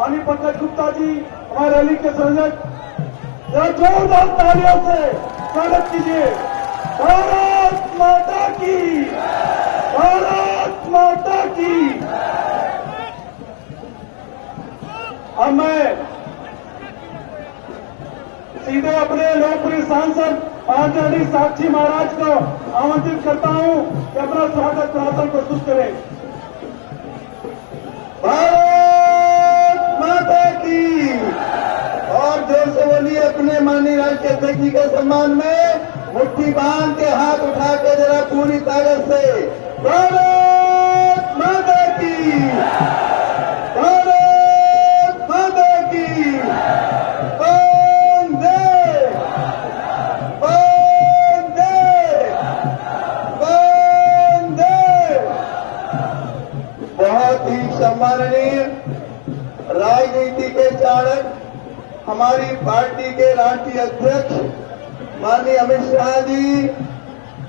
पानी पंकज गुप्ता जी हमारे रैली के संयोजक, जोरदार तालियों से स्वागत कीजिए। भारत माता की, भारत माता की। अब मैं सीधे अपने लोकप्रिय सांसद आदरणीय साक्षी महाराज को आमंत्रित करता हूं कि अपना स्वागत भाषण प्रस्तुत करें। भारत माता की। और जोर से बोलिए अपने माननीय राष्ट्रीय अध्यक्ष जी के सम्मान में मुट्ठी बांध के हाथ उठा के जरा पूरी ताकत से भारत माता की, भारत माता की। वंदे वंदे वंदे। बहुत ही सम्माननीय राजनीति के चाणक्य हमारी पार्टी के राष्ट्रीय अध्यक्ष माननीय अमित शाह जी,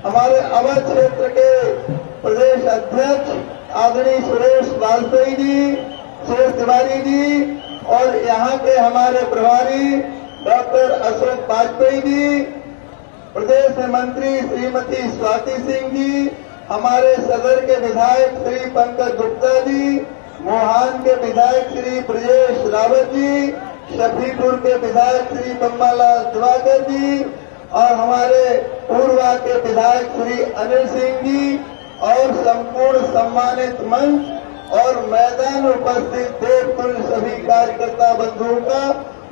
हमारे अवध क्षेत्र के प्रदेश अध्यक्ष आदरणीय सुरेश वाजपेयी जी, सुरेश तिवारी जी, और यहाँ के हमारे प्रभारी डॉक्टर अशोक वाजपेयी जी, प्रदेश में मंत्री श्रीमती स्वाति सिंह जी, हमारे सदर के विधायक श्री पंकज गुप्ता जी, मोहान के विधायक श्री ब्रजेश रावत जी, शफीपुर के विधायक श्री बम्बालाल दिवाकर जी, और हमारे पूर्वा के विधायक श्री अनिल सिंह जी, और संपूर्ण सम्मानित मंच और मैदान उपस्थित देवतुल्य सभी कार्यकर्ता बंधुओं का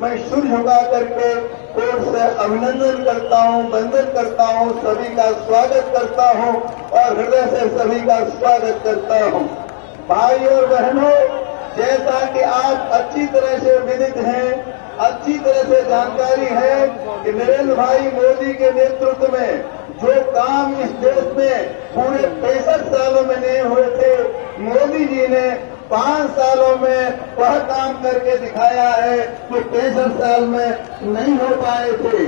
मैं सिर झुका करके कोर्ट से अभिनंदन करता हूं, वंदन करता हूं, सभी का स्वागत करता हूं और हृदय से सभी का स्वागत करता हूं। भाई और बहनों, जैसा कि आप अच्छी तरह से विदित हैं, अच्छी तरह से जानकारी है कि नरेंद्र भाई मोदी के नेतृत्व में जो काम इस देश में पूरे 65 सालों में नहीं हुए थे, मोदी जी ने 5 सालों में वह काम करके दिखाया है जो 65 साल में नहीं हो पाए थे।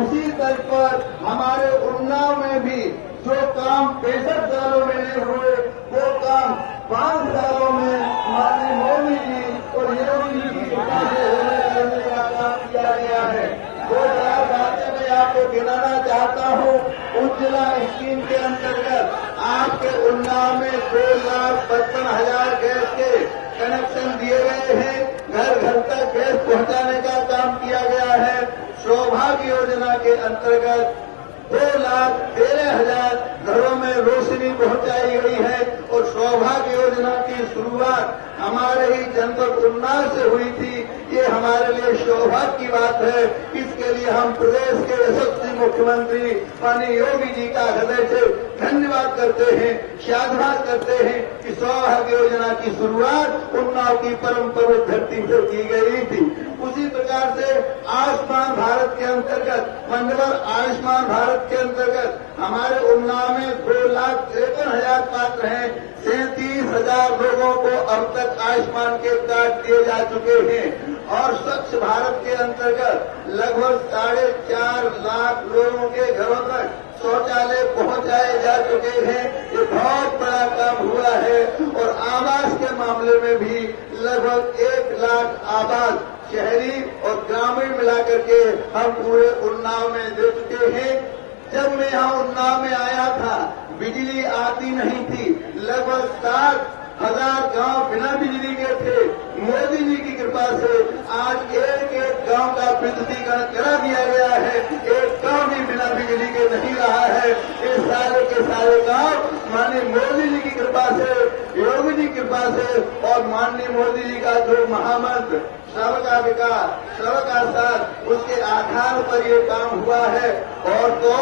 उसी तर्ज पर हमारे उन्नाव में भी जो काम 65 सालों में नहीं हुए, वो काम 5 सालों में माननीय मोदी जी और योगी जी की कृपा से होने का काम किया गया है। 2-4 बातें मैं आपको गिनाना चाहता हूँ। उज्ज्वला स्कीम के अंतर्गत आपके उन्नाव में 2,55,000 गैस के कनेक्शन दिए गए हैं। घर घर तक गैस पहुंचाने का काम किया गया है। सौभाग्य योजना के अंतर्गत 2,13,000 घरों में रोशनी पहुंचाई गई है और सौभाग्य योजना की शुरुआत हमारे ही जनपद उन्नाव से हुई थी। ये हमारे लिए सौभाग्य की बात है। इसके लिए हम प्रदेश के यशस्वी मुख्यमंत्री माननीय योगी जी का हृदय से धन्यवाद करते हैं, साधुवाद करते हैं कि सौभाग्य योजना की शुरुआत उन्नाव की परम पवित्र धरती से की गई थी। उसी प्रकार से आयुष्मान भारत के अंतर्गत, मंडल आयुष्मान भारत के अंतर्गत हमारे उन्नाव में 2,53,000 पात्र हैं। 37,000 लोगों को अब तक आयुष्मान के कार्ड दिए जा चुके हैं और स्वच्छ भारत के अंतर्गत लगभग 4.5 लाख लोगों के घरों तक शौचालय पहुंचाए जा चुके हैं। ये बहुत बड़ा काम हुआ है। और आवास के मामले में भी लगभग 1 लाख आवास शहरी और ग्रामीण मिलाकर के हम पूरे उन्नाव में दे चुके हैं। जब मैं यहाँ उन्नाव में आया था, बिजली आती नहीं थी। लगभग 60,000 गांव बिना बिजली के थे। मोदी जी की कृपा से आज एक गांव का विद्युतीकरण करा दिया गया है। एक गांव भी बिना बिजली के नहीं रहा है। ये सारे के सारे गांव माननीय मोदी जी की कृपा से, योगी जी की कृपा से और माननीय मोदी जी का जो महामंत्र सबका विकास सबका साथ, उसके आधार पर ये काम हुआ है। और तो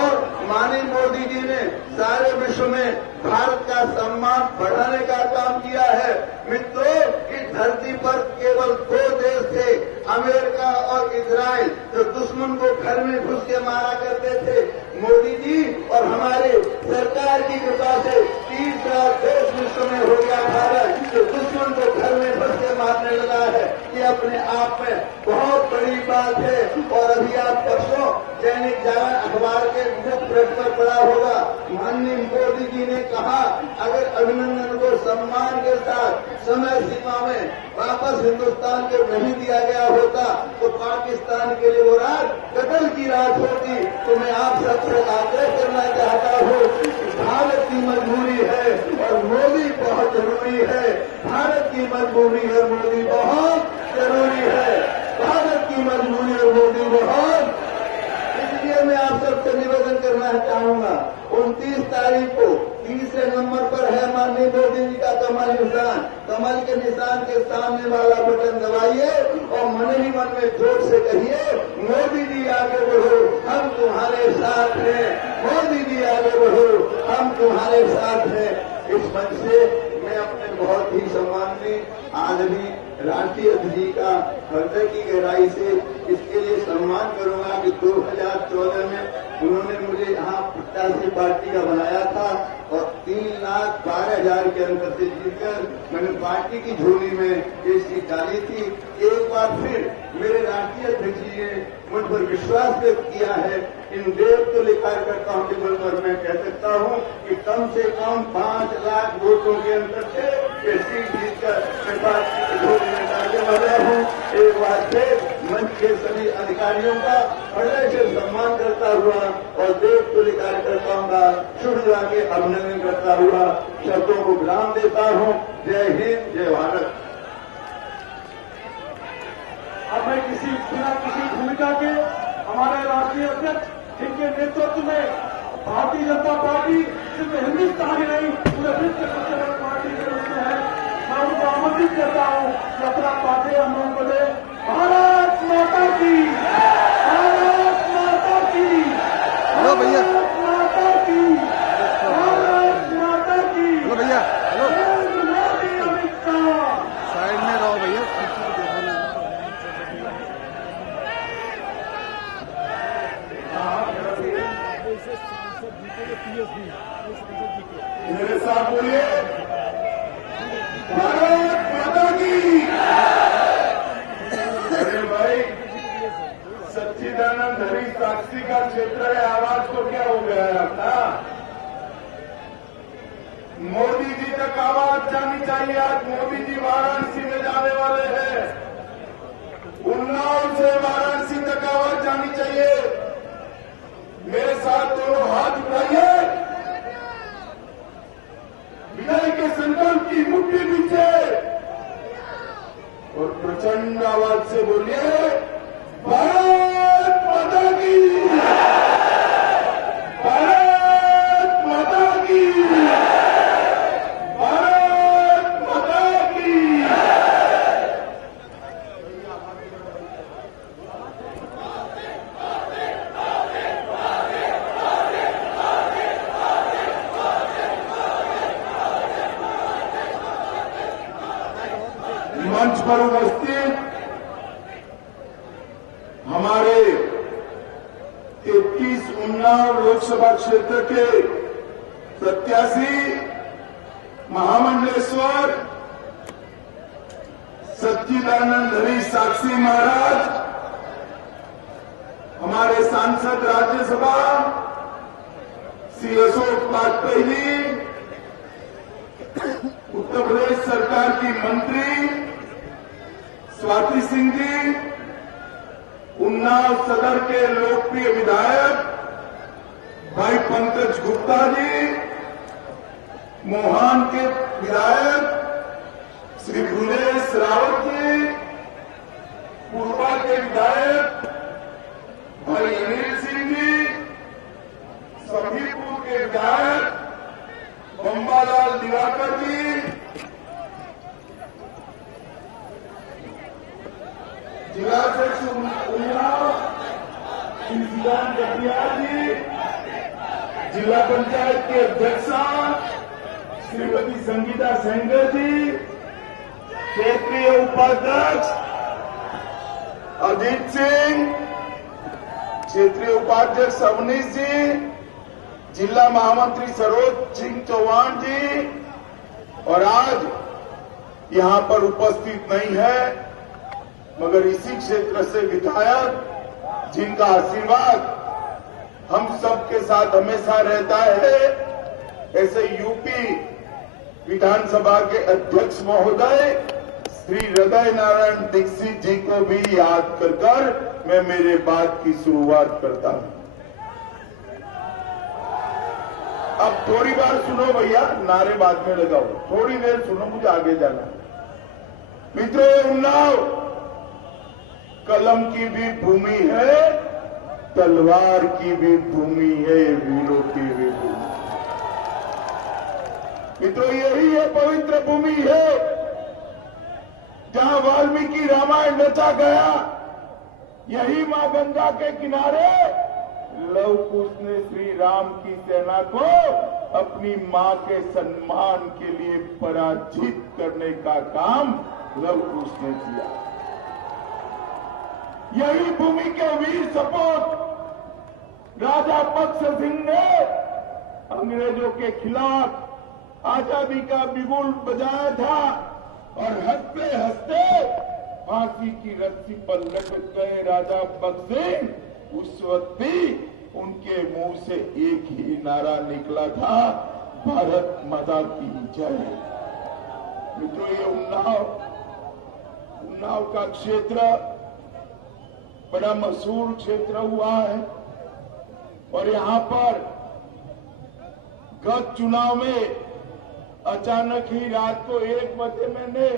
माननीय मोदी जी ने सारे विश्व में भारत का सम्मान बढ़ाने का काम किया है। मित्रों, इस धरती पर केवल 2 देश थे, अमेरिका और इजराइल, जो दुश्मन को घर में घुस के मारा करते थे। मोदी जी और हमारे सरकार की कृपा से तीसरा देश विश्व में हो गया भारत, जो दुश्मन को घर में घुस के मारने लगा है। ये अपने आप में बहुत बड़ी बात है। और अभी आप परसों दैनिक जागरण अखबार के मुख्य पृष्ठ पर पढ़ा होगा, माननीय मोदी जी ने कहा अगर अभिनंदन को सम्मान के साथ समय सीमा में वापस हिंदुस्तान को नहीं दिया गया होता तो पाकिस्तान के लिए वो रात कत्ल की रात होती। तो मैं आप सबसे आग्रह करना चाहता हूँ, भारत की मजबूरी है और मोदी बहुत जरूरी है। भारत की मजबूरी है, मोदी बहुत जरूरी है। भारत की मजबूरी और मोदी बहुत, इसलिए मैं आप सबसे निवेदन करना चाहूंगा, 29 तारीख को तीसरे नंबर पर है माननीय मोदी जी का कमल निशान। कमल के निशान के सामने वाला बटन दबाइए और मन ही मन में जोर से कहिए, मोदी जी आगे बढ़ो, हम तुम्हारे साथ हैं। मोदी जी आगे बढ़ो, हम तुम्हारे साथ हैं। इस मंच से मैं अपने बहुत ही सम्माननीय आदरणीय राष्ट्रीय अध्यक्ष जी का हृदय की गहराई से इसके लिए सम्मान करूंगा कि 2014 में उन्होंने मुझे यहाँ प्रत्याशी पार्टी का बनाया था और 3,12,000 के अंतर से जीतकर मैंने पार्टी की झोली में ये सीट डाली थी। एक बार फिर मेरे राष्ट्रीय अध्यक्ष जी ने मुझ पर विश्वास व्यक्त किया है। इन देव तो कार्यकर्ताओं के बल पर मैं कह सकता हूँ कि कम से कम 5 लाख वोटों के अंतर से ये सीट जीतकर मैं पार्टी की झोली में डालने वाला हूँ। एक बार फिर मंच के सभी अधिकारियों का हृदय से सम्मान करता हुआ और देव तुल्य कार्यकर्ताओं का शुभ के अभिनंदन करता हुआ शब्दों को विराम देता हूँ। जय हिंद, जय भारत। अब मैं बिना किसी भूमिका के हमारे राष्ट्रीय अध्यक्ष जिनके नेतृत्व में भारतीय जनता पार्टी सिर्फ हिंदुस्तान ही नहीं पूरे विश्व के सबसे बड़ी पार्टी के रूप में है, मैं उनको आमंत्रित करता हूँ कि अपना पार्टी हम लोगों को दे। भारत माता की, भारत माता की, हेलो भैया, भारत माता की, भारत माता की। हेलो भैया, हेलो मोदी अमित शाह साइड में रहो भैया। मेरे साथ बोलिए, भारत माता की। अरे भाई, सच्चिदानंद हरी साक्षी का क्षेत्र है, आवाज को क्या हो गया है आपका? मोदी जी तक आवाज जानी चाहिए। आज मोदी जी वाराणसी में जाने वाले हैं, उन्नाव से वाराणसी तक आवाज जानी चाहिए। मेरे साथ दोनों हाथ उठाइए, विजय के संकल्प की मुट्ठी पीछे और प्रचंड आवाज से बोलिए, भारत माता की, भारत माता की, भारत माता की। मंच पर उपस्थित हमारे 33 उन्नाव लोकसभा क्षेत्र के प्रत्याशी महामंडलेश्वर सच्चिदानंद हरी साक्षी महाराज, हमारे सांसद राज्यसभा श्री अशोक वाजपेयी जी, उत्तर प्रदेश सरकार की मंत्री स्वाति सिंह जी, उन्नाव सदर के लोकप्रिय विधायक भाई पंकज गुप्ता जी, मोहान के विधायक श्री भुलेश रावत जी, पूर्वा के विधायक भाई अनिल सिंह जी, समीरपुर के विधायक बम्बालाल दिवाकर जी, जिलाध्यक्ष उन्नाव इंतजाम गठियार जी, जिला पंचायत के अध्यक्षा श्रीमती संगीता सेंगर जी, क्षेत्रीय उपाध्यक्ष अजीत सिंह, क्षेत्रीय उपाध्यक्ष अवनीश जी, जिला महामंत्री सरोज सिंह चौहान जी, और आज यहां पर उपस्थित नहीं है मगर इसी क्षेत्र से विधायक जिनका आशीर्वाद हम सबके साथ हमेशा रहता है, ऐसे यूपी विधानसभा के अध्यक्ष महोदय श्री हृदय नारायण दीक्षित जी को भी याद कर मैं मेरे बात की शुरुआत करता हूं। अब थोड़ी बार सुनो भैया, नारे बाद में लगाओ, थोड़ी देर सुनो, मुझे आगे जाना। मित्रों, ये उन्नाव कलम की भी भूमि है, तलवार की भी भूमि है, वीरों की भी भूमि। मित्रों, यही है पवित्र भूमि है जहां वाल्मीकि रामायण रचा गया। यही मां गंगा के किनारे लव कुश ने श्री राम की सेना को अपनी मां के सम्मान के लिए पराजित करने का काम लव कुश ने किया। यही भूमि के वीर सपूत राजा बख्श सिंह ने अंग्रेजों के खिलाफ आजादी का बिगुल बजाया था और हंसते हंसते फांसी की रस्सी पर लटक गए राजा बख्श सिंह। उस वक्त भी उनके मुंह से एक ही नारा निकला था, भारत माता की जय। मित्रों, ये उन्नाव का क्षेत्र बड़ा मशहूर क्षेत्र हुआ है और यहां पर गत चुनाव में अचानक ही रात को 1 बजे मैंने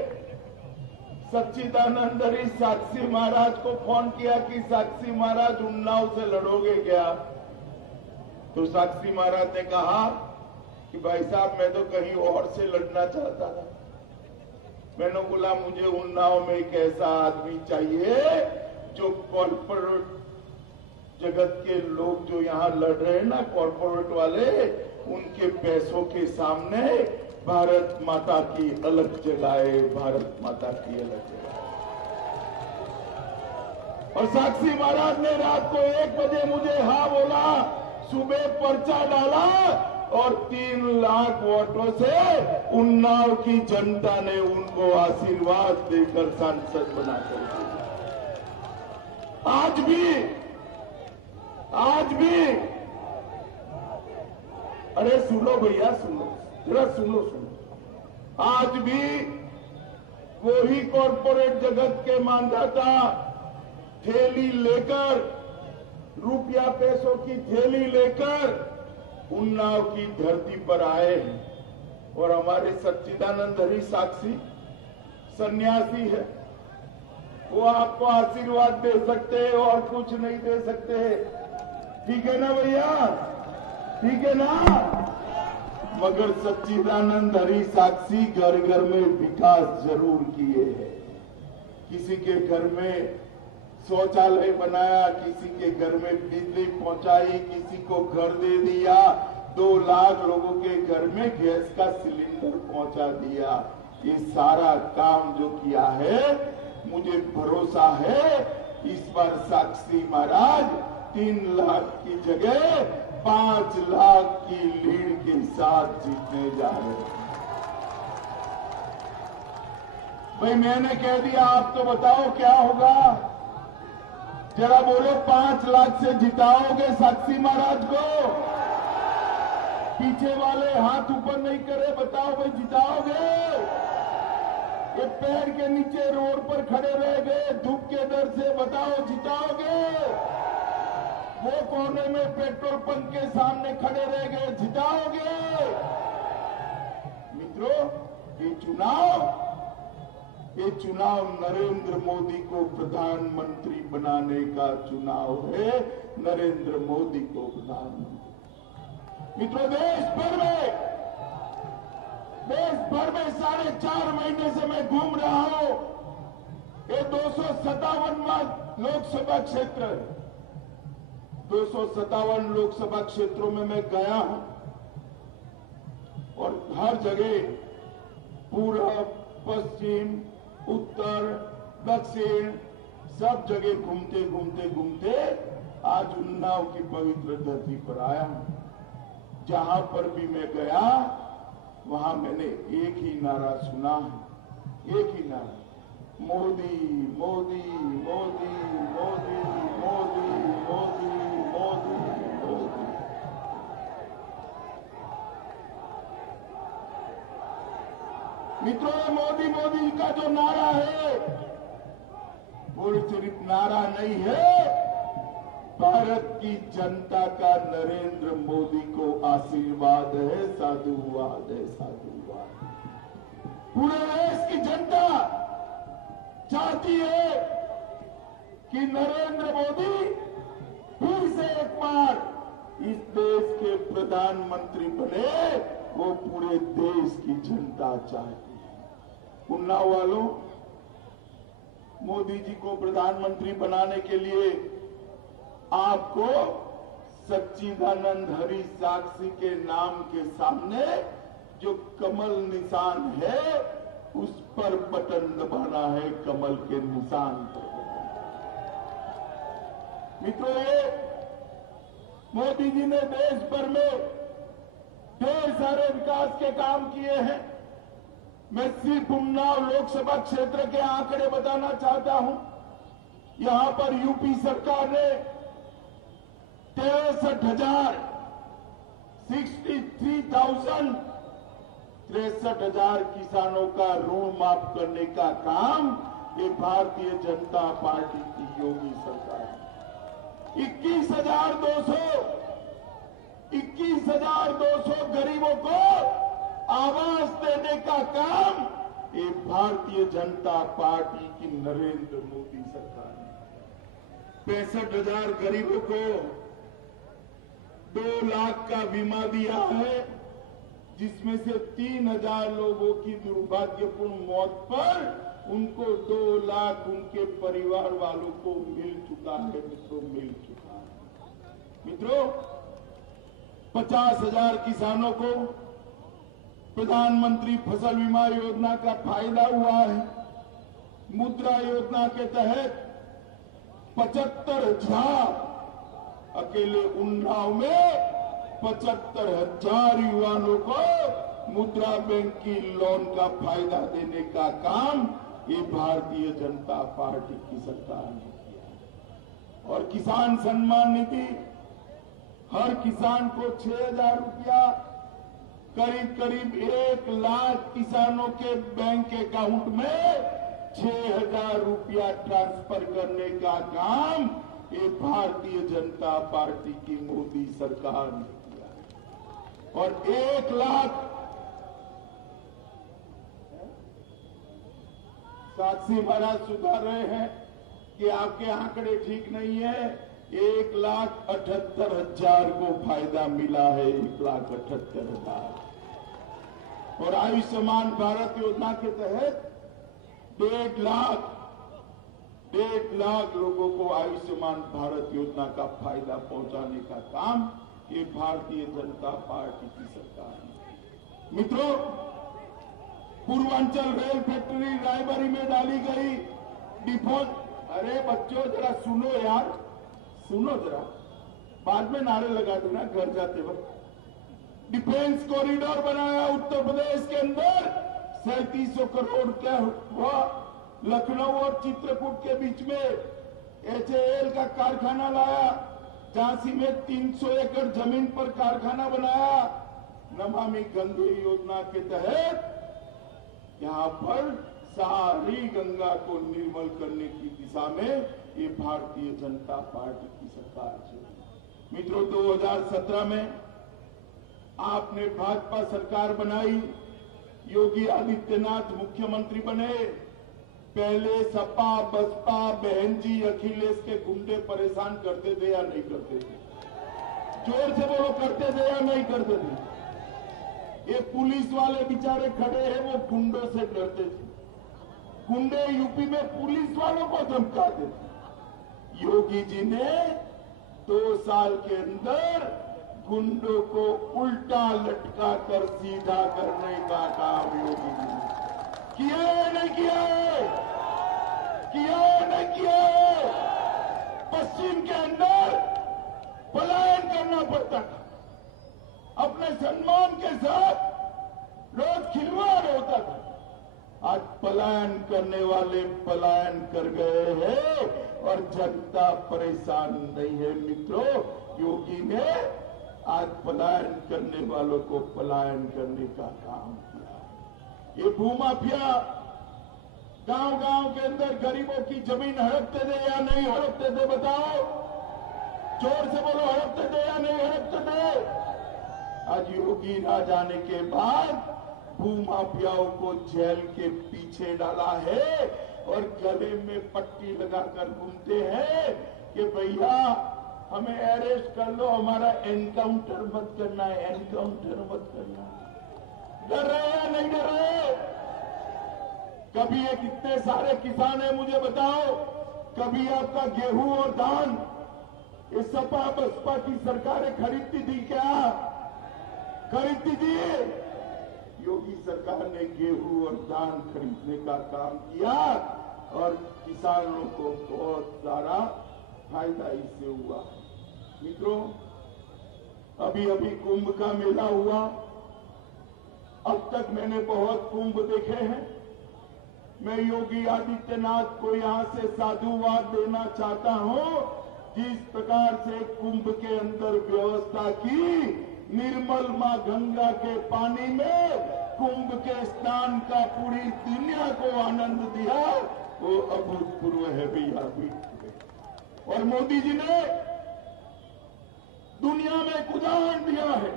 सच्चिदानंद हरी साक्षी महाराज को फोन किया कि साक्षी महाराज उन्नाव से लड़ोगे क्या? तो साक्षी महाराज ने कहा कि भाई साहब, मैं तो कहीं और से लड़ना चाहता था। मैंने बोला, मुझे उन्नाव में एक ऐसा आदमी चाहिए जो कॉर्पोरेट जगत के लोग जो यहां लड़ रहे हैं ना, कॉर्पोरेट वाले, उनके पैसों के सामने भारत माता की अलग जगाए, भारत माता की अलग जगाए। और साक्षी महाराज ने रात को 1 बजे मुझे हाँ बोला, सुबह पर्चा डाला और 3 लाख वोटों से उन्नाव की जनता ने उनको आशीर्वाद देकर सांसद बनाकर दिया। आज भी अरे सुनो भैया, सुनो जरा, सुनो। आज भी वही कॉर्पोरेट जगत के मानदाता थैली लेकर, रुपया पैसों की थैली लेकर उन्नाव की धरती पर आए हैं। और हमारे सच्चिदानंद हरी साक्षी सन्यासी है, वो आपको आशीर्वाद दे सकते हैं और कुछ नहीं दे सकते। ठीक है ना भैया? ठीक है ना? मगर सच्चिदानंद हरी साक्षी घर घर में विकास जरूर किए हैं। किसी के घर में शौचालय बनाया, किसी के घर में बिजली पहुंचाई, किसी को घर दे दिया, 2 लाख लोगों के घर में गैस का सिलेंडर पहुंचा दिया। ये सारा काम जो किया है, मुझे भरोसा है इस बार साक्षी महाराज 3 लाख की जगह 5 लाख की लीड के साथ जीतने जा रहे हैं। भाई, मैंने कह दिया, आप तो बताओ क्या होगा? जरा बोलो, 5 लाख से जिताओगे साक्षी महाराज को? पीछे वाले हाथ ऊपर नहीं करे, बताओ भाई, जिताओगे? ये पैर के नीचे रोड पर खड़े रह गए धूप के डर से, बताओ जिताओगे? वो कोने में पेट्रोल पंप के सामने खड़े रह गए, जिताओगे? मित्रों, ये चुनाव नरेंद्र मोदी को प्रधानमंत्री बनाने का चुनाव है। नरेंद्र मोदी को प्रधानमंत्री। मित्रों, देश भर में 4.5 महीने से मैं घूम रहा हूं। ये 257वां लोकसभा क्षेत्र है। 257 लोकसभा क्षेत्रों में मैं गया हूं और हर जगह पूर्व, पश्चिम, उत्तर, दक्षिण सब जगह घूमते आज उन्नाव की पवित्र धरती पर आया हूं। जहां पर भी मैं गया वहां मैंने एक ही नारा सुना है, एक ही नारा, मोदी मोदी मित्रों, मोदी मोदी का जो नारा है वो सिर्फ नारा नहीं है, भारत की जनता का नरेंद्र मोदी को आशीर्वाद है, साधुवाद है, साधुवाद। पूरे देश की जनता चाहती है कि नरेंद्र मोदी फिर से एक बार इस देश के प्रधानमंत्री बने। वो पूरे देश की जनता चाहती है। उन्नाव वालों, मोदी जी को प्रधानमंत्री बनाने के लिए आपको सच्चिदानंद हरि साक्षी के नाम के सामने जो कमल निशान है उस पर बटन दबाना है, कमल के निशान पर। मित्रों, ये मोदी जी ने देश भर में ढेर सारे विकास के काम किए हैं। मैं सिर्फ उन्नाव लोकसभा क्षेत्र के आंकड़े बताना चाहता हूं। यहां पर यूपी सरकार ने 63,000 किसानों का ऋण माफ करने का काम ये भारतीय जनता पार्टी की योगी सरकार है। 21,200 गरीबों को आवास देने का काम ये भारतीय जनता पार्टी की नरेंद्र मोदी सरकार ने। 65,000 गरीबों को 2 लाख का बीमा दिया है, जिसमें से 3,000 लोगों की दुर्भाग्यपूर्ण मौत पर उनको 2 लाख उनके परिवार वालों को मिल चुका है। मित्रों, मिल चुका है। मित्रों, 50,000 किसानों को प्रधानमंत्री फसल बीमा योजना का फायदा हुआ है। मुद्रा योजना के तहत 75,000 अकेले उन्नाव में 75,000 युवाओं को मुद्रा बैंक की लोन का फायदा देने का काम ये भारतीय जनता पार्टी की सरकार ने किया। और किसान सम्मान निधि, हर किसान को 6,000 रुपया, करीब 1 लाख किसानों के बैंक अकाउंट में 6,000 रुपया ट्रांसफर करने का काम ये भारतीय जनता पार्टी की मोदी सरकार ने किया। और 1 लाख, साक्षी महाराज सुधार रहे हैं कि आपके आंकड़े ठीक नहीं है। 1,78,000 को फायदा मिला है, 1,78,000। और आयुष्मान भारत योजना के तहत 1.5 लाख लोगों को आयुष्मान भारत योजना का फायदा पहुंचाने का काम ये भारतीय जनता पार्टी की सरकार है। मित्रों, पूर्वांचल रेल फैक्ट्री रायबरेली में डाली गई डिफॉल्ट। अरे बच्चों, जरा सुनो यार, सुनो जरा, बाद में नारे लगा देना घर जाते वक्त। डिफेंस कॉरिडोर बनाया उत्तर प्रदेश के अंदर, 3700 करोड़ का हुआ। लखनऊ और चित्रकूट के बीच में HAL का कारखाना लाया। झांसी में 300 एकड़ जमीन पर कारखाना बनाया। नमामि गंगे योजना के तहत यहां पर सारी गंगा को निर्मल करने की दिशा में ये भारतीय जनता पार्टी की सरकार है। मित्रों, 2017 में आपने भाजपा सरकार बनाई, योगी आदित्यनाथ मुख्यमंत्री बने। पहले सपा बसपा बहन जी अखिलेश के गुंडे परेशान करते थे या नहीं करते थे? जोर से बोलो, करते थे या नहीं करते थे? ये पुलिस वाले बेचारे खड़े हैं, वो गुंडों से डरते थे। गुंडे यूपी में पुलिस वालों को धमकाते थे। योगी जी ने 2 साल के अंदर गुंडों को उल्टा लटका कर सीधा करने का काम योगी जी ने किया है, नहीं किया है? किया है, नहीं किया है? पश्चिम के अंदर पलायन करना पड़ता था, अपने सम्मान के साथ रोज खिलवाड़ होता था। आज पलायन करने वाले पलायन कर गए हैं और जनता परेशान नहीं है। मित्रों, योगी ने आज पलायन करने वालों को पलायन करने का काम किया। ये भूमाफिया गांव-गांव के अंदर गरीबों की जमीन हड़पते थे या नहीं हड़पते थे? बताओ, जोर से बोलो, हड़पते थे या नहीं हड़पते थे? आज योगी राज आने के बाद भूमाफियाओं को जेल के पीछे डाला है और गले में पट्टी लगाकर घूमते हैं कि भैया हमें अरेस्ट कर लो, हमारा एनकाउंटर मत करना है, एनकाउंटर मत करना। डर रहे हैं नहीं डर रहे? कभी ये कितने सारे किसान हैं मुझे बताओ, कभी आपका गेहूं और धान ये सपा बसपा की सरकारें खरीदती थी क्या? खरीदती थी? योगी सरकार ने गेहूं और धान खरीदने का काम किया और किसानों को बहुत सारा फायदा इससे हुआ। मित्रों, अभी अभी कुंभ का मेला हुआ। अब तक मैंने बहुत कुंभ देखे हैं। मैं योगी आदित्यनाथ को यहां से साधुवाद देना चाहता हूं। जिस प्रकार से कुंभ के अंदर व्यवस्था की, निर्मल मां गंगा के पानी में कुंभ के स्नान का पूरी दुनिया को आनंद दिया, वो अभूतपूर्व है भैया भी। और मोदी जी ने दुनिया में एक उदाहरण दिया है।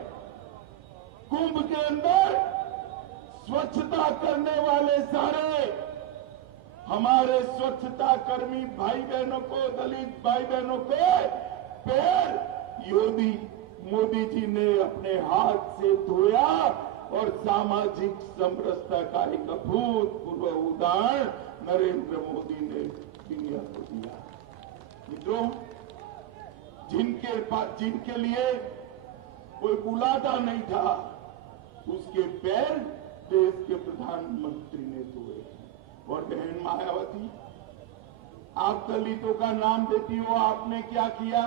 कुंभ के अंदर स्वच्छता करने वाले सारे हमारे स्वच्छता कर्मी भाई बहनों को, दलित भाई बहनों को पैर मोदी जी ने अपने हाथ से धोया और सामाजिक समरसता का एक अभूतपूर्व उदाहरण नरेंद्र मोदी ने दुनिया को दिया। मित्रों, जिनके लिए कोई बुलाता नहीं था, उसके पैर देश के प्रधानमंत्री ने धोए। और बहन मायावती, आप दलितों का नाम देती हो, आपने क्या किया?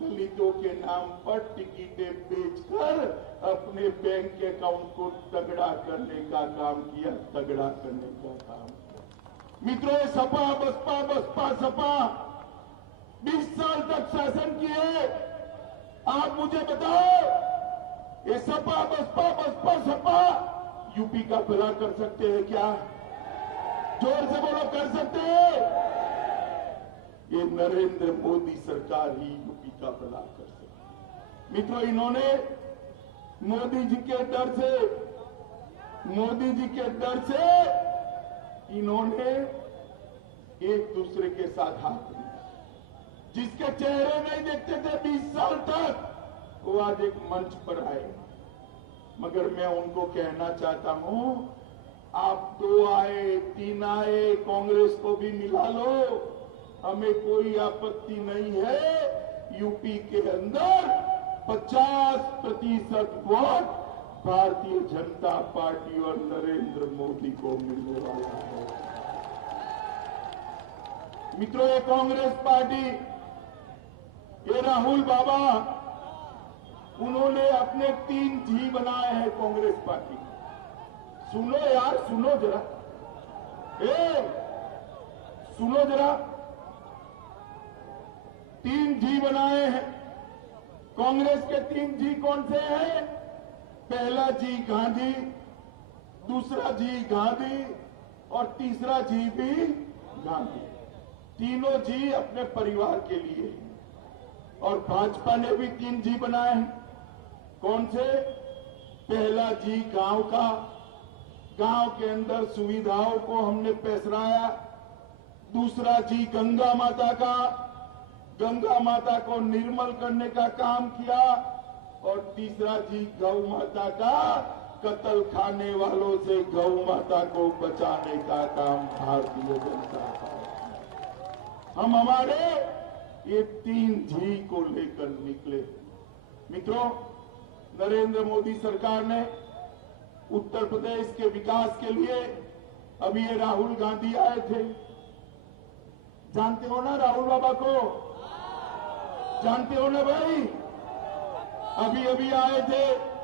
दलितों के नाम पर टिकटें बेचकर अपने बैंक अकाउंट को तगड़ा करने का काम किया, तगड़ा करने का काम किया। मित्रों, सपा बसपा बसपा सपा 20 साल तक शासन किए। आप मुझे बताओ, ये सपा बसपा बसपा सपा यूपी का भला कर सकते हैं क्या? जोर से बोलो, कर सकते हैं? ये नरेंद्र मोदी सरकार ही यूपी का भला कर सकती। मित्रों, इन्होंने मोदी जी के डर से इन्होंने एक दूसरे के साथ हाथ मिलाया। जिसके चेहरे नहीं देखते थे 20 साल तक, वो आज एक मंच पर आए। मगर मैं उनको कहना चाहता हूं, आप 2 आए 3 आए, कांग्रेस को भी मिला लो, हमें कोई आपत्ति नहीं है। यूपी के अंदर 50% वोट भारतीय जनता पार्टी और नरेंद्र मोदी को मिलने वाला है। मित्रों, ये कांग्रेस पार्टी, ये राहुल बाबा, उन्होंने अपने 3 जी बनाए हैं कांग्रेस पार्टी। सुनो यार, सुनो जरा, सुनो जरा। 3 जी बनाए हैं कांग्रेस के। 3 जी कौन से हैं? पहला जी गांधी, दूसरा जी गांधी और तीसरा जी भी गांधी। तीनों जी अपने परिवार के लिए। और भाजपा ने भी 3 जी बनाए हैं। कौन से? पहला जी गांव का, गांव के अंदर सुविधाओं को हमने पैसराया। दूसरा जी गंगा माता का, गंगा माता को निर्मल करने का काम किया। और तीसरा जी गौ माता का, कत्ल खाने वालों से गौ माता को बचाने का काम भारतीय जनता पार्टी। हम हमारे ये 3 जी को लेकर निकले। मित्रों, नरेंद्र मोदी सरकार ने उत्तर प्रदेश के विकास के लिए, अभी ये राहुल गांधी आए थे, जानते हो ना राहुल बाबा को? जानते हो ना भाई? अभी अभी आए थे।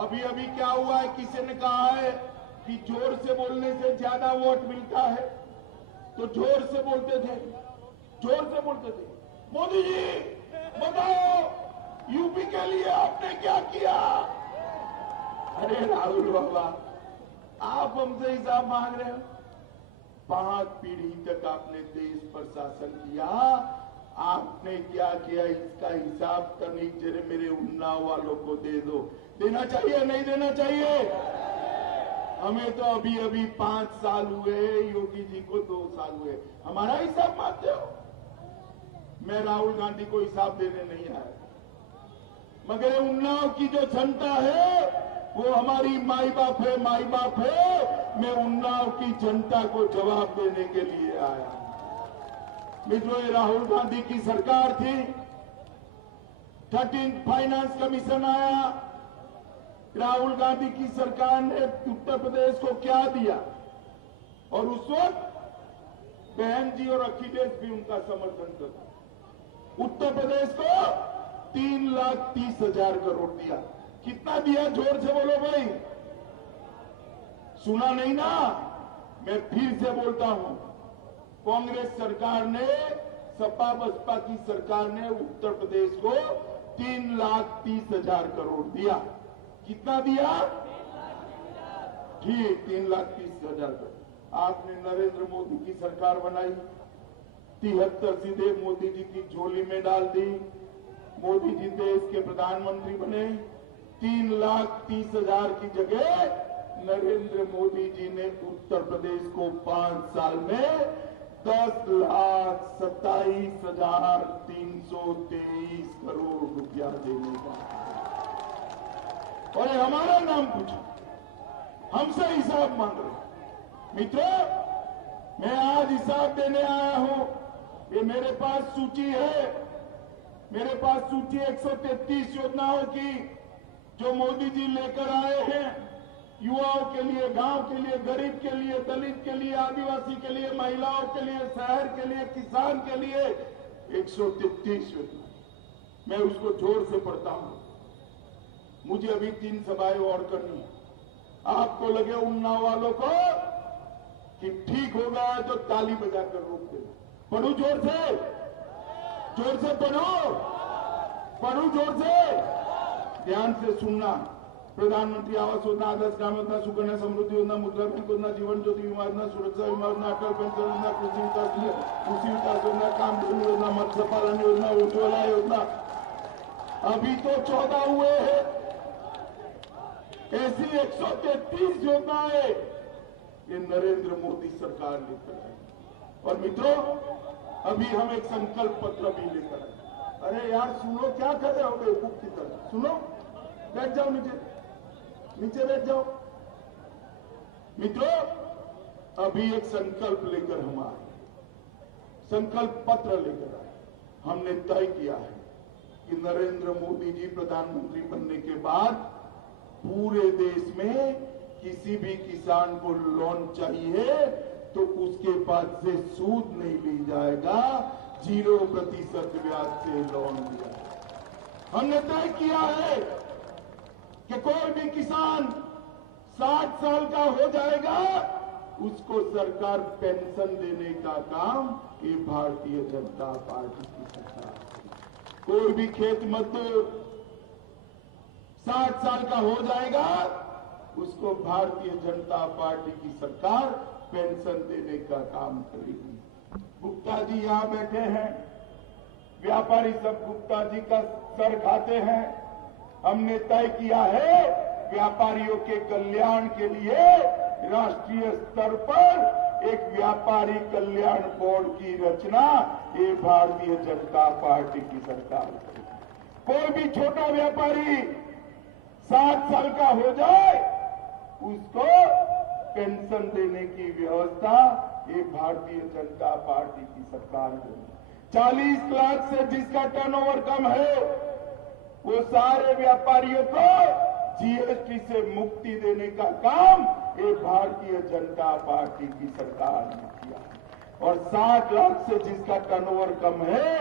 अभी अभी क्या हुआ है, किसी ने कहा है कि जोर से बोलने से ज्यादा वोट मिलता है, तो जोर से बोलते थे, जोर से बोलते थे। मोदी जी बताओ, यूपी के लिए आपने क्या किया? अरे राहुल बाबा, आप हमसे हिसाब मांग रहे हो। 5 पीढ़ी तक आपने देश पर शासन किया, आपने क्या किया इसका हिसाब करने जरे मेरे उन्नाव वालों को दे दो। देना चाहिए नहीं देना चाहिए? हमें तो अभी अभी 5 साल हुए, योगी जी को 2 साल हुए, हमारा हिसाब मानते हो? मैं राहुल गांधी को हिसाब देने नहीं आया, मगर उन्नाव की जो जनता है वो हमारी माई बाप है, माई बाप है। मैं उन्नाव की जनता को जवाब देने के लिए आया। मित्रों, ये राहुल गांधी की सरकार थी, 13th फाइनेंस कमीशन आया। राहुल गांधी की सरकार ने उत्तर प्रदेश को क्या दिया? और उस वक्त बहन जी और अखिलेश भी उनका समर्थन करते। उत्तर प्रदेश को 3,30,000 करोड़ दिया। कितना दिया? जोर से बोलो भाई, सुना नहीं ना? मैं फिर से बोलता हूं, कांग्रेस सरकार ने, सपा बसपा की सरकार ने उत्तर प्रदेश को 3,30,000 करोड़ दिया। कितना दिया? ठीक, 3,30,000 करोड़। आपने नरेंद्र मोदी की सरकार बनाई, 73 सीधे मोदी जी की झोली में डाल दी। मोदी जी देश के प्रधानमंत्री बने। 3,30,000 की जगह नरेंद्र मोदी जी ने उत्तर प्रदेश को 5 साल में 10,27,323 करोड़ रुपया देने का। और हमारा नाम पूछो, हमसे हिसाब मांग रहे। मित्रों, मैं आज हिसाब देने आया हूं। ये मेरे पास सूची है, मेरे पास सूची 133 योजनाओं की जो मोदी जी लेकर आए हैं। युवाओं के लिए, गांव के लिए, गरीब के लिए, दलित के लिए, आदिवासी के लिए, महिलाओं के लिए, शहर के लिए, किसान के लिए 133 योजना। मैं उसको जोर से पढ़ता हूं। मुझे अभी 3 सभाएं और करनी है। आपको लगे उन्नाव वालों को कि ठीक हो गया तो ताली बजाकर रोक देना। पढ़ू जोर से, जोर से पढ़ो, पढ़ू जोर से, ध्यान से सुनना। प्रधानमंत्री आवास योजना, आदर्श ग्राम योजना, सुकन्या समृद्धि योजना, मुद्रा बैंक योजना, जीवन ज्योति बीमा योजना, सुरक्षा बीमा योजना, अटल पेंशन योजना, कृषि विकास योजना, कामधेनु योजना, मत्स्य पालन योजना, उज्ज्वला योजना। अभी तो 14 हुए हैं। ऐसी 133 योजनाएं ये नरेंद्र मोदी सरकार लेकर आई। और मित्रों, अभी हम एक संकल्प पत्र भी लेकर आए। अरे यार सुनो, क्या कर रहे हो बेवकूफ की तरह? सुनो, बैठ जाओ, नीचे बैठ जाओ। मित्रों, अभी एक संकल्प लेकर हम आए, संकल्प पत्र लेकर आए। हमने तय किया है कि नरेंद्र मोदी जी प्रधानमंत्री बनने के बाद पूरे देश में किसी भी किसान को लोन चाहिए तो उसके पास से सूद नहीं ली जाएगा, 0% ब्याज से लोन दिया जाएगा। हमने तय किया है कि कोई भी किसान 60 साल का हो जाएगा, उसको सरकार पेंशन देने का काम ये भारतीय जनता पार्टी की सरकार। कोई भी खेत मजदूर 60 साल का हो जाएगा, उसको भारतीय जनता पार्टी की सरकार पेंशन देने का काम करेगी। गुप्ता जी यहां बैठे हैं, व्यापारी सब गुप्ता जी का सर खाते हैं। हमने तय किया है व्यापारियों के कल्याण के लिए राष्ट्रीय स्तर पर एक व्यापारी कल्याण बोर्ड की रचना ये भारतीय जनता पार्टी की सरकार करेगी। कोई भी छोटा व्यापारी 60 साल का हो जाए, उसको पेंशन देने की व्यवस्था ये भारतीय जनता पार्टी की सरकार करेगी। 40 लाख से जिसका टर्नओवर कम है, वो सारे व्यापारियों को जीएसटी से मुक्ति देने का काम ये भारतीय जनता पार्टी की सरकार ने किया है। और 60 लाख से जिसका टर्नओवर कम है,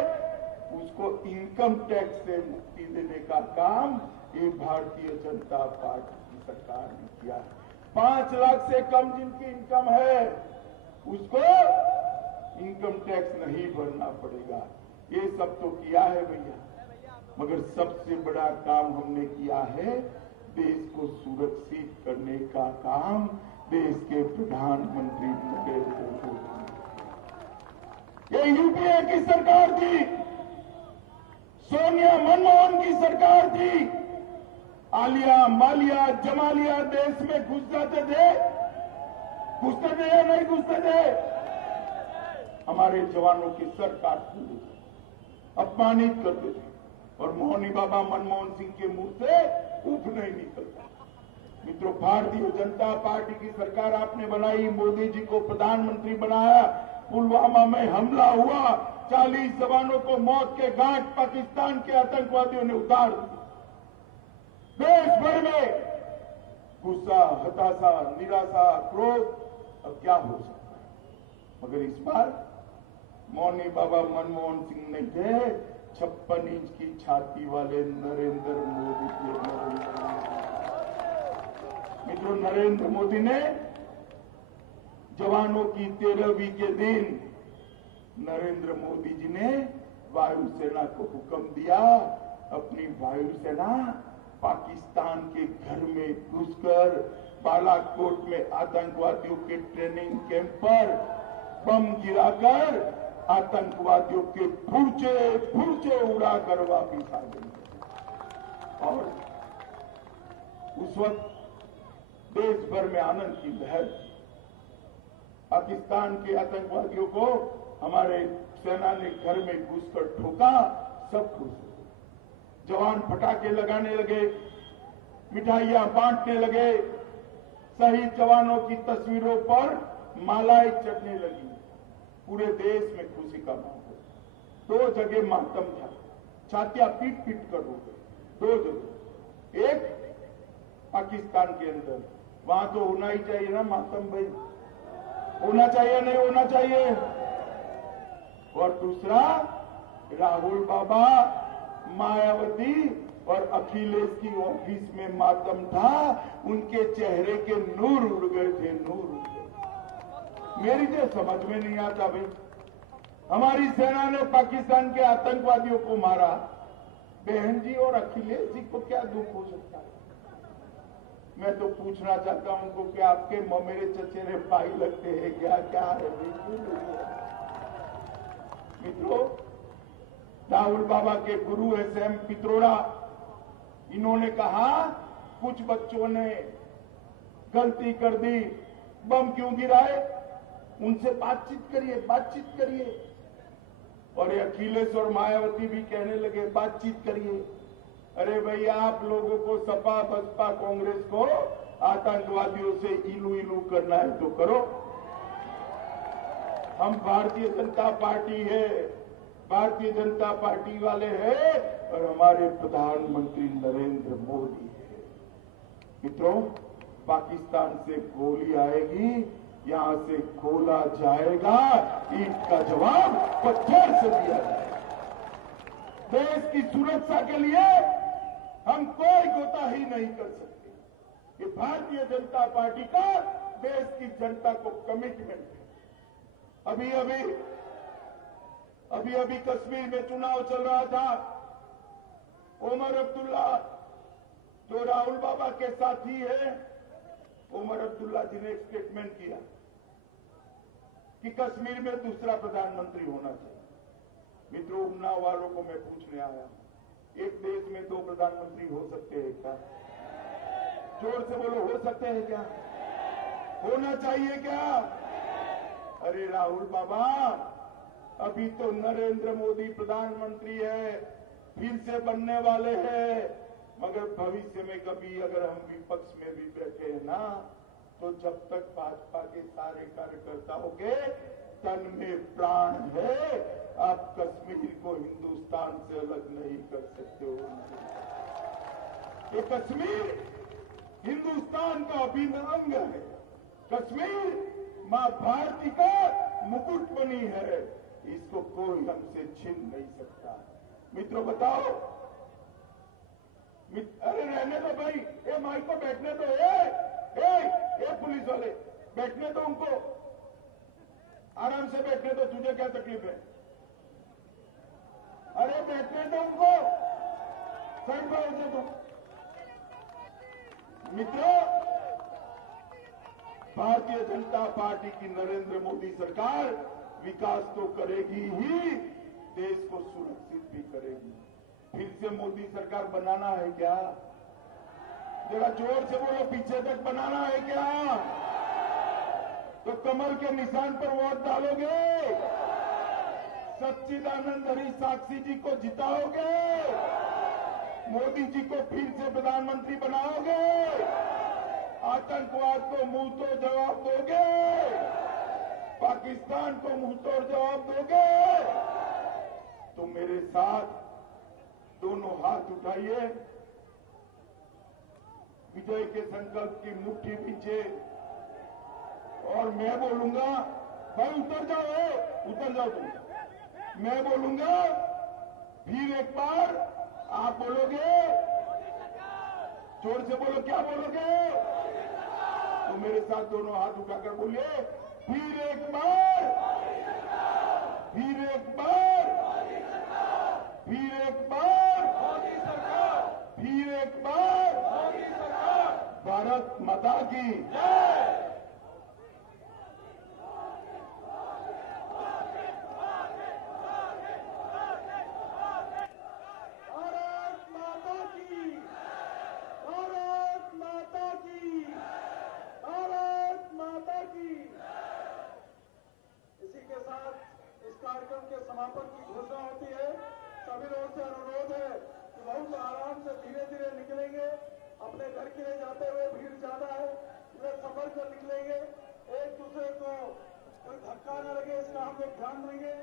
उसको इनकम टैक्स से मुक्ति देने का काम ये भारतीय जनता पार्टी की सरकार ने किया है। 5 लाख से कम जिनकी इनकम है, उसको इनकम टैक्स नहीं भरना पड़ेगा। ये सब तो किया है भैया, मगर सबसे बड़ा काम हमने किया है देश को सुरक्षित करने का काम देश के प्रधानमंत्री नरेंद्र मोदी। ये यूपीए की सरकार थी, सोनिया मनमोहन की सरकार थी। आलिया मालिया जमालिया देश में घुस जाते थे या नहीं घुसते थे? हमारे जवानों की सर काटते थे, अपमानित करते थे, और मोहनी बाबा मनमोहन सिंह के मुंह से उफ नहीं निकलता। मित्रों, भारतीय जनता पार्टी की सरकार आपने बनाई, मोदी जी को प्रधानमंत्री बनाया, पुलवामा में हमला हुआ, 40 जवानों को मौत के घाट पाकिस्तान के आतंकवादियों ने उतार दिया। देश भर में गुस्सा, हताशा, निराशा, क्रोध, अब क्या हो सकता है? मगर इस बार मौनी बाबा मनमोहन सिंह नहीं थे, 56 इंच की छाती वाले नरेंद्र मोदी थे। मित्रों, नरेंद्र मोदी ने जवानों की 13वीं के दिन नरेंद्र मोदी जी ने वायुसेना को हुक्म दिया, अपनी वायुसेना पाकिस्तान के घर में घुसकर बालाकोट में आतंकवादियों के ट्रेनिंग कैंप पर बम गिराकर आतंकवादियों के फुर्चे उड़ाकर वापिस आ गई। और उस वक्त देश भर में आनंद की लहर। पाकिस्तान के आतंकवादियों को हमारे सेना ने घर में घुसकर ठोका, सब खुश हो। जवान पटाखे लगाने लगे, मिठाइयां बांटने लगे, शहीद जवानों की तस्वीरों पर मालाएं चढ़ने लगी। पूरे देश में खुशी का माहौल। 2 जगह मातम था, छातियां पीट पीट कर हो गई। 2 जगह, एक पाकिस्तान के अंदर, वहां तो होना ही चाहिए ना मातम भाई, होना चाहिए नहीं होना चाहिए। और दूसरा, राहुल बाबा, मायावती और अखिलेश की ऑफिस में मातम था, उनके चेहरे के नूर उड़ गए थे, नूर उड़ गए। मेरी तो समझ में नहीं आता भाई, हमारी सेना ने पाकिस्तान के आतंकवादियों को मारा, बहन जी और अखिलेश जी को क्या दुख हो सकता है? मैं तो पूछना चाहता हूं उनको कि आपके मेरे चचेरे भाई लगते हैं क्या? क्या है मित्रों, राहुल बाबा के गुरु है सैम पित्रोड़ा, इन्होंने कहा कुछ बच्चों ने गलती कर दी, बम क्यों गिराए? उनसे बातचीत करिए। और ये अखिलेश और मायावती भी कहने लगे बातचीत करिए। अरे भाई, आप लोगों को सपा बसपा कांग्रेस को आतंकवादियों से इलू करना है तो करो। हम भारतीय जनता पार्टी है, भारतीय जनता पार्टी वाले हैं, और हमारे प्रधानमंत्री नरेंद्र मोदी है। मित्रों, पाकिस्तान से गोली आएगी, यहां से गोला जाएगा, ईंट का जवाब पत्थर से दिया जाएगा। देश की सुरक्षा के लिए हम कोई कोताही नहीं कर सकते। ये भारतीय जनता पार्टी का देश की जनता को कमिटमेंट है। अभी कश्मीर में चुनाव चल रहा था, उमर अब्दुल्ला जो राहुल बाबा के साथी है, उमर अब्दुल्ला जी ने एक स्टेटमेंट किया कि कश्मीर में दूसरा प्रधानमंत्री होना चाहिए। मित्रों, उन्नाव वालों को मैं पूछने आया, एक देश में 2 प्रधानमंत्री हो सकते हैं क्या? जोर से बोलो, हो सकते हैं क्या? होना चाहिए क्या? अरे राहुल बाबा, अभी तो नरेंद्र मोदी प्रधानमंत्री है, फिर से बनने वाले हैं, मगर भविष्य में कभी अगर हम विपक्ष में भी बैठे हैं ना, तो जब तक भाजपा के सारे कार्यकर्ताओं के तन में प्राण है, आप कश्मीर को हिंदुस्तान से अलग नहीं कर सकते हो। ये कश्मीर हिंदुस्तान का अभिन्न अंग है। कश्मीर मां भारती का मुकुट बनी है, इसको कोई हमसे छीन नहीं सकता। मित्रों बताओ, अरे रहने दो भाई, ए माइक को बैठने दो, ए पुलिस वाले बैठने दो, उनको आराम से बैठने दो, तुझे क्या तकलीफ है? अरे बैठने दो उनको, साइड पर दे दो। मित्रों, भारतीय जनता पार्टी की नरेंद्र मोदी सरकार विकास तो करेगी ही, देश को सुरक्षित भी करेगी। फिर से मोदी सरकार बनाना है क्या? जरा जोर से बोलो, पीछे तक बनाना है क्या? तो कमल के निशान पर वोट डालोगे? सच्चिदानंद हरी साक्षी जी को जिताओगे? मोदी जी को फिर से प्रधानमंत्री बनाओगे? आतंकवाद को मुंह तोड़ जवाब दोगे? पाकिस्तान को मुंह तोड़ जवाब दोगे? तो मेरे साथ दोनों हाथ उठाइए, विजय के संकल्प की मुट्ठी पीछे, और मैं बोलूंगा, भाई उतर जाओ तुम, मैं बोलूंगा फिर एक बार, आप बोलोगे, जोर से बोलो, क्या बोलोगे? तो मेरे साथ दोनों हाथ उठाकर बोलिए, फिर एक बार, फिर एक बार, फिर एक बार, फिर एक बार, भारत माता की भारत माता की, भारत माता की, भारत माता की। इसी के साथ इस कार्यक्रम के समापन की घोषणा होती है। सभी लोगों से अनुरोध है कि बहुत आराम से धीरे धीरे निकलेंगे। अपने घर के लिए जाते हुए भीड़ ज्यादा है, पूरे सफर कर निकलेंगे। एक दूसरे को कोई धक्का न लगे, इसका हम लोग ध्यान देंगे।